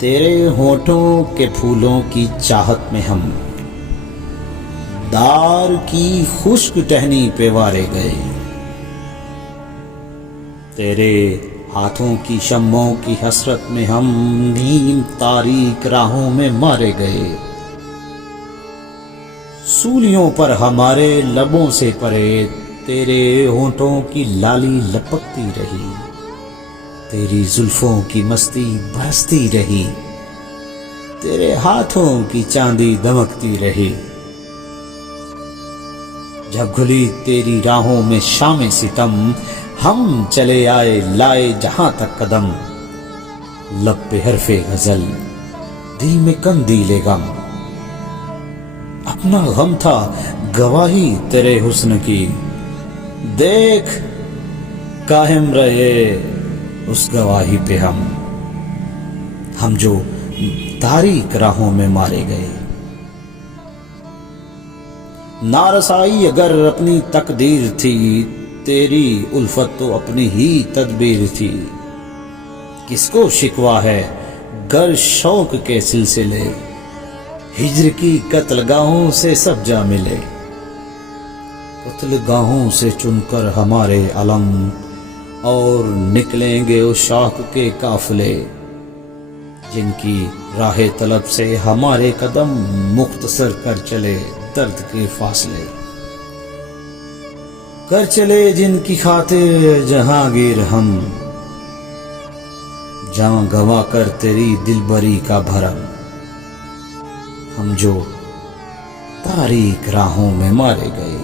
تیرے ہونٹوں کے پھولوں کی چاہت میں ہم دار کی خشک ٹہنی پہ وارے گئے، تیرے ہاتھوں کی شمعوں کی حسرت میں ہم نیم تاریک راہوں میں مارے گئے، سولیوں پر ہمارے لبوں سے پرے تیرے ہونٹوں کی لالی لپکتی رہی، تیری زلفوں کی مستی برستی رہی، تیرے ہاتھوں کی چاندی دمکتی رہی، جب گھلی تیری راہوں میں شام ستم ہم چلے آئے لائے جہاں تک قدم، لب پہ حرف غزل دل میں قندیل غم، اپنا غم تھا گواہی تیرے حسن کی، دیکھ قائم رہے اس گواہی پہ ہم جو تاریک راہوں میں مارے گئے۔ نارسائی اگر اپنی تقدیر تھی، تیری الفت تو اپنی ہی تدبیر تھی، کس کو شکوہ ہے گر شوق کے سلسلے، ہجر کی قتل گاہوں سے سب جا ملے، قتل گاہوں سے چن کر ہمارے علم اور نکلیں گے اس شاخ کے قافلے، جن کی راہ طلب سے ہمارے قدم مختصر کر چلے درد کے فاصلے، کر چلے جن کی خاطر جہانگیر ہم، جاں گوا کر تیری دلبری کا بھرم، ہم جو تاریک راہوں میں مارے گئے۔